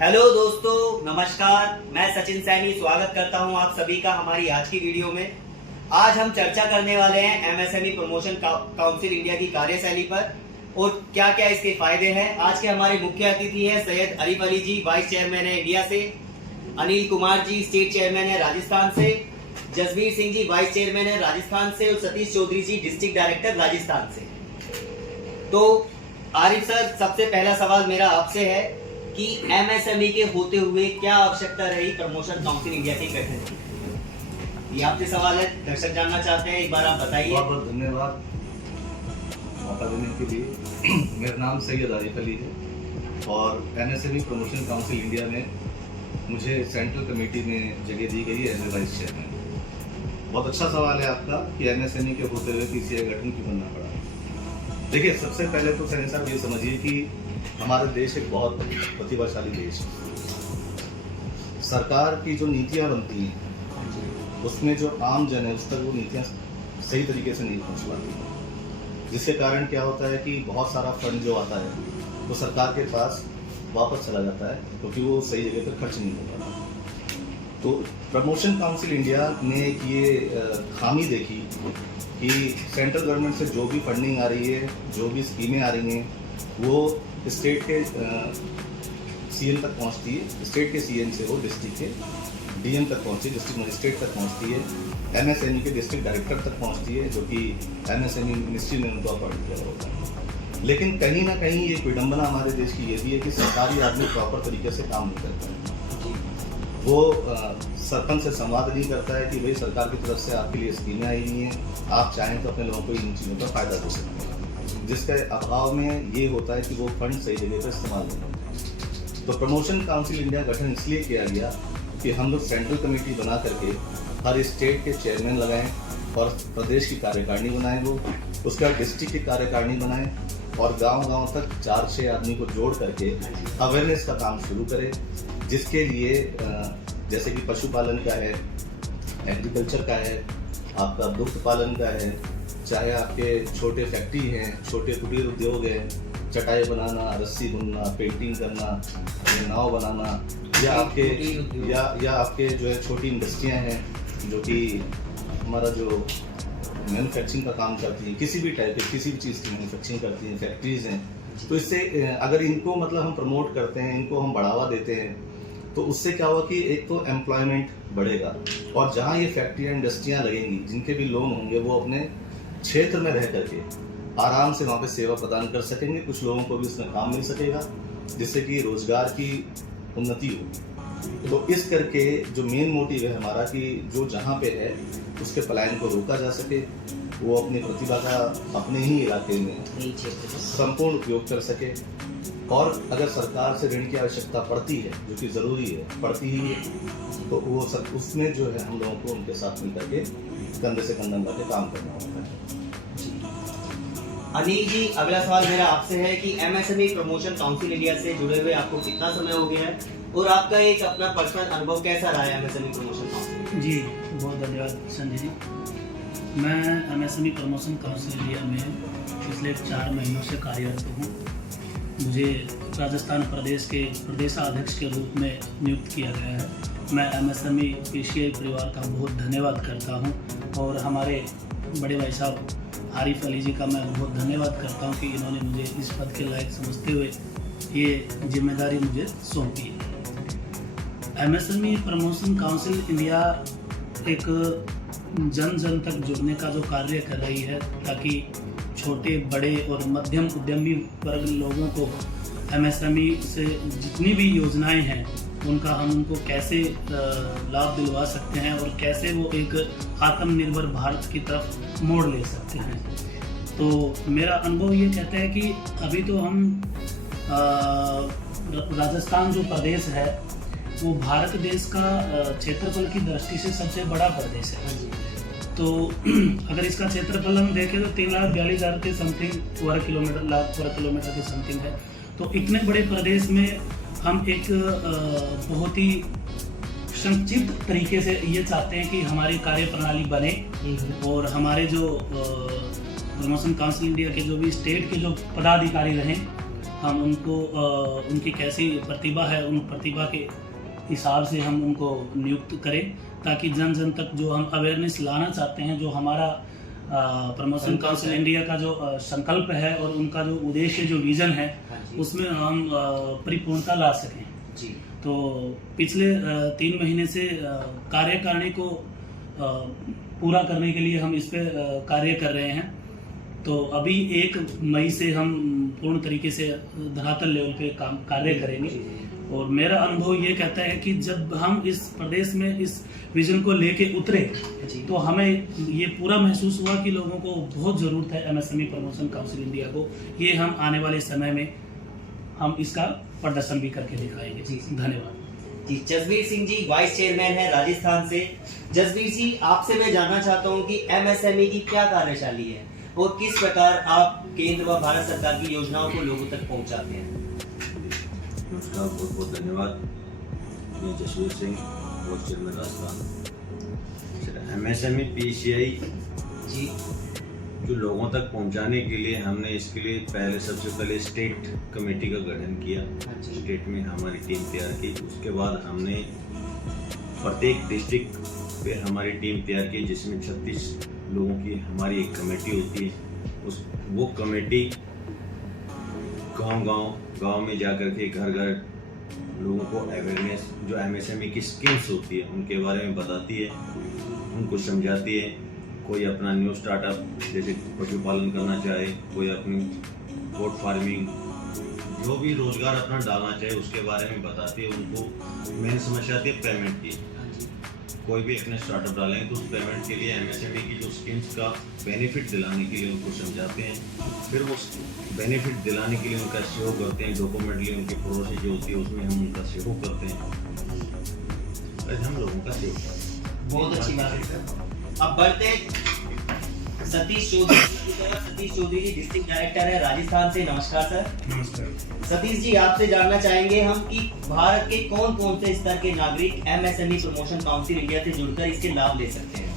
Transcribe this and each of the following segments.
Hello दोस्तों, नमस्कार। मैं सचिन सैनी स्वागत करता हूं आप सभी का हमारी आज की वीडियो में। आज हम चर्चा करने वाले हैं एमएसएमई प्रमोशन काउंसिल इंडिया की कार्यशैली पर और क्या क्या इसके फायदे हैं। आज के हमारे मुख्य अतिथि हैं सैयद आरिफ अली जी, वाइस चेयरमैन है इंडिया से, अनिल कुमार जी स्टेट चेयरमैन है राजस्थान से, जसवीर सिंह जी वाइस चेयरमैन है राजस्थान से और सतीश चौधरी जी डिस्ट्रिक्ट डायरेक्टर राजस्थान से। तो आरिफ सर, सबसे पहला सवाल मेरा आपसे है कि एमएसएमई के होते हुए क्या आवश्यकता रही प्रमोशन काउंसिल इंडिया के गठन की? ये आपसे सवाल है, दर्शक जानना चाहते हैं, एक बार आप बताइए। बहुत बहुत धन्यवाद मौका देने के लिए। मेरा नाम सैयद आरिफ अली है और एमएसएमई प्रमोशन काउंसिल इंडिया में मुझे सेंट्रल कमेटी में जगह दी गई है एज ए वाइस चेयरमैन। बहुत अच्छा सवाल है आपका कि एमएसएमई के होते हुए पीसीआई गठन क्यों करना पड़ा। देखिए, सबसे पहले तो सैनी साहब ये समझिए कि हमारा देश एक बहुत प्रतिभाशाली देश है। सरकार की जो नीतियां बनती हैं उसमें जो आम जन है उस तक वो नीतियां सही तरीके से नहीं पहुंच पाती, जिसके कारण क्या होता है कि बहुत सारा फंड जो आता है वो सरकार के पास वापस चला जाता है क्योंकि वो सही जगह पर खर्च नहीं हो पाता। तो प्रमोशन काउंसिल इंडिया ने एक ये खामी देखी कि सेंट्रल गवर्नमेंट से जो भी फंडिंग आ रही है, जो भी स्कीमें आ रही हैं, वो स्टेट के सीएम तक पहुंचती है, स्टेट के सीएम से वो डिस्ट्रिक्ट के डीएम तक पहुंचती है, डिस्ट्रिक्ट मजिस्ट्रेट तक पहुंचती है, एमएसएमई के डिस्ट्रिक्ट डायरेक्टर तक पहुंचती है, जो कि एमएसएमई मिनिस्ट्री ने उनको अपॉइंट किया होता है। लेकिन कहीं ना कहीं ये विडंबना हमारे देश की ये भी है कि सरकारी आदमी प्रॉपर तरीके से काम नहीं करता है। वो सरपंच से संवाद नहीं करता है कि भाई सरकार की तरफ से आपके लिए स्कीमें आई हुई हैं, आप चाहें तो अपने लोगों को इन चीज़ों का फायदा दे सकते हैं, जिसके अभाव में ये होता है कि वो फंड सही जगह पर इस्तेमाल नहीं होते। तो प्रमोशन काउंसिल इंडिया गठन इसलिए किया गया कि हम लोग सेंट्रल कमेटी बना करके हर स्टेट के चेयरमैन लगाएं और प्रदेश की कार्यकारिणी बनाएं, वो उसके बाद डिस्ट्रिक्ट की कार्यकारिणी बनाएं और गांव-गांव तक 4-6 आदमी को जोड़ करके अवेयरनेस का काम शुरू करें, जिसके लिए जैसे कि पशुपालन का है, एग्रीकल्चर का है, आपका दुग्ध पालन का है, चाहे आपके छोटे फैक्ट्री हैं, छोटे कुटीर उद्योग हैं, चटाई बनाना, रस्सी बुनना, पेंटिंग करना, नाव बनाना, या आपके जो है छोटी इंडस्ट्रियां हैं जो कि हमारा जो मैन्युफैक्चरिंग का काम करती है, किसी भी टाइप की किसी भी चीज़ की मैन्युफैक्चरिंग करती हैं, फैक्ट्रीज हैं। तो इससे अगर इनको मतलब हम प्रमोट करते हैं, इनको हम बढ़ावा देते हैं, तो उससे क्या होगा कि एक तो एम्प्लॉयमेंट बढ़ेगा और जहाँ ये फैक्ट्रियाँ इंडस्ट्रियाँ लगेंगी, जिनके भी लोग होंगे वो अपने क्षेत्र में रह करके आराम से वहाँ पे सेवा प्रदान कर सकेंगे, कुछ लोगों को भी उसमें काम मिल सकेगा, जिससे कि रोजगार की उन्नति होगी। तो इस करके जो मेन मोटिव है हमारा कि जो जहाँ पे है उसके पलायन को रोका जा सके, वो अपनी प्रतिभा का अपने ही इलाके में संपूर्ण उपयोग कर सके, और अगर सरकार से ऋण की आवश्यकता पड़ती है, जो कि ज़रूरी है, पड़ती ही है, तो वो सब उसमें जो है हम लोगों को उनके साथ मिल करके कंधे से कंधा मिला के काम करना होता है। अनिल जी, अगला सवाल मेरा आपसे है कि एमएसएमई प्रमोशन काउंसिल इंडिया से जुड़े हुए आपको कितना समय हो गया है और आपका एक अपना पर्सनल अनुभव कैसा रहा है एमएसएमई प्रमोशन काउंसिल? जी, बहुत धन्यवाद संजय जी। मैं एमएसएमई प्रमोशन काउंसिल इंडिया में पिछले 4 महीनों से कार्यरत हूँ। मुझे राजस्थान प्रदेश के प्रदेशाध्यक्ष के रूप में नियुक्त किया गया है। मैं एमएसएमई पीसीआई परिवार का बहुत धन्यवाद करता हूँ और हमारे बड़े भाई साहब आरिफ अली जी का मैं बहुत धन्यवाद करता हूँ कि इन्होंने मुझे इस पद के लायक समझते हुए ये जिम्मेदारी मुझे सौंपी है। एमएसएमई प्रमोशन काउंसिल इंडिया एक जन जन तक जुड़ने का जो कार्य कर रही है, ताकि छोटे बड़े और मध्यम उद्यमी वर्ग लोगों को एमएसएमई से जितनी भी योजनाएं हैं उनका हम उनको कैसे लाभ दिलवा सकते हैं और कैसे वो एक आत्मनिर्भर भारत की तरफ मोड़ ले सकते हैं। तो मेरा अनुभव ये कहता है कि अभी तो हम राजस्थान जो प्रदेश है वो भारत देश का क्षेत्रफल की दृष्टि से सबसे बड़ा प्रदेश है। तो अगर इसका क्षेत्रफल हम देखें तो 3,42,000 के समथिंग वर्ग किलोमीटर के समथिंग है। तो इतने बड़े प्रदेश में हम एक बहुत ही संक्षिप्त तरीके से ये चाहते हैं कि हमारी कार्य प्रणाली बने और हमारे जो प्रमोशन काउंसिल इंडिया के जो भी स्टेट के जो पदाधिकारी रहें हम उनको उनकी कैसी प्रतिभा है, उन प्रतिभा के हिसाब से हम उनको नियुक्त करें, ताकि जन जन तक जो हम अवेयरनेस लाना चाहते हैं, जो हमारा प्रमोशन काउंसिल इंडिया का जो संकल्प है और उनका जो उद्देश्य, जो विज़न है, उसमें हम परिपूर्णता ला सकें। जी। तो पिछले 3 महीने से कार्यकारिणी को पूरा करने के लिए हम इस पे कार्य कर रहे हैं। तो अभी 1 मई से हम पूर्ण तरीके से धरातल लेवल पे कार्य करेंगे। और मेरा अनुभव ये कहता है कि जब हम इस प्रदेश में इस विजन को लेके उतरे, तो हमें ये पूरा महसूस हुआ कि लोगों को बहुत ज़रूरत है एमएसएमई प्रमोशन काउंसिल इंडिया को। ये हम आने वाले समय में हम इसका प्रदर्शन भी करके दिखाएंगे। धन्यवाद जी। जसबीर सिंह जी वाइस चेयरमैन है राजस्थान से। जसबीर जी, आपसे मैं जानना चाहता हूँ कि एमएसएमई की क्या कार्यशैली है और किस प्रकार आप केंद्र व भारत सरकार की योजनाओं को लोगों तक पहुँचाते हैं। नमस्कार, बहुत बहुत धन्यवाद। मैं Jasveer Singh, vice chairman Rajasthan. MSME PCI ji जो लोगों तक पहुंचाने के लिए हमने इसके लिए सबसे पहले स्टेट कमेटी का गठन किया। स्टेट में हमारी टीम तैयार की। उसके बाद हमने प्रत्येक डिस्ट्रिक्ट पे हमारी टीम तैयार की, जिसमें 36 लोगों की हमारी एक कमेटी होती है। वो कमेटी गांव में जाकर के घर घर लोगों को अवेयरनेस, जो एमएसएमई की स्कीम्स होती है उनके बारे में बताती है, उनको समझाती है। कोई अपना न्यू स्टार्टअप जैसे पशुपालन करना चाहे, कोई अपनी पोर्ट फार्मिंग, जो भी रोजगार अपना डालना चाहे उसके बारे में बताती है उनको। मेन समस्या आती है पेमेंट की। कोई भी अपने स्टार्टअप डालेंगे तो उस पेमेंट के लिए एमएसएमई की जो स्कीम्स का बेनिफिट दिलाने के लिए उनको समझाते हैं। फिर वो बेनिफिट दिलाने के लिए उनका सहयोग करते हैं। डॉक्यूमेंटली उनकी प्रोसेस जो होती है उसमें हम उनका सहयोग करते हैं। हम लोगों का सहयोग करते हैं। बहुत अच्छी बात है सर। अब बढ़ते हैं सतीश चौधरी की तरफ। सतीश चौधरी जी डिस्ट्रिक्ट डायरेक्टर है राजस्थान से। नमस्कार सर। नमस्कार सतीश जी, आपसे जानना चाहेंगे हम कि भारत के कौन कौन से स्तर के नागरिक एमएसएमई प्रमोशन काउंसिल इंडिया से जुड़कर इसके लाभ ले सकते हैं।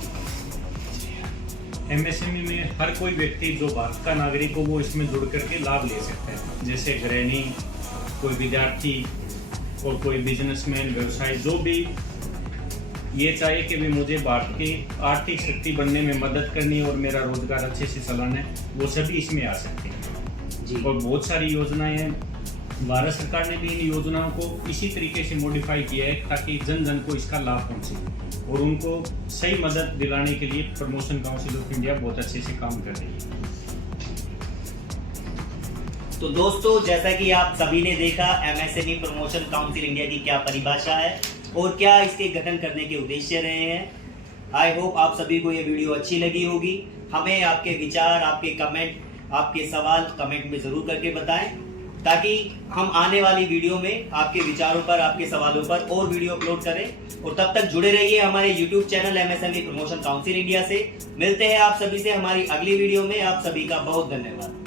एमएसएमई में हर कोई व्यक्ति जो भारत का नागरिक हो वो इसमें जुड़ करके लाभ ले सकता है। जैसे गृहिणी, कोई विद्यार्थी और कोई बिजनेसमैन, व्यवसाय, जो भी ये चाहे कि भी मुझे भारत की आर्थिक शक्ति बनने में मदद करनी है और मेरा रोजगार अच्छे से चलाना है, वो सभी इसमें आ सकते हैं। जी। और बहुत सारी योजनाएं हैं। भारत सरकार ने भी इन योजनाओं को इसी तरीके से मॉडिफाई किया है ताकि जन जन को इसका लाभ पहुंचे, और उनको सही मदद दिलाने के लिए प्रमोशन काउंसिल ऑफ इंडिया बहुत अच्छे से काम कर रही है। तो दोस्तों, जैसा कि आप सभी ने देखा एमएसएमई प्रमोशन काउंसिल इंडिया की क्या परिभाषा है और क्या इसके गठन करने के उद्देश्य रहे हैं। आई होप आप सभी को ये वीडियो अच्छी लगी होगी। हमें आपके विचार, आपके कमेंट, आपके सवाल कमेंट में ज़रूर करके बताएं, ताकि हम आने वाली वीडियो में आपके विचारों पर, आपके सवालों पर और वीडियो अपलोड करें। और तब तक जुड़े रहिए हमारे YouTube channel MSME promotion council India से। मिलते हैं आप सभी से हमारी अगली वीडियो में। आप सभी का बहुत धन्यवाद।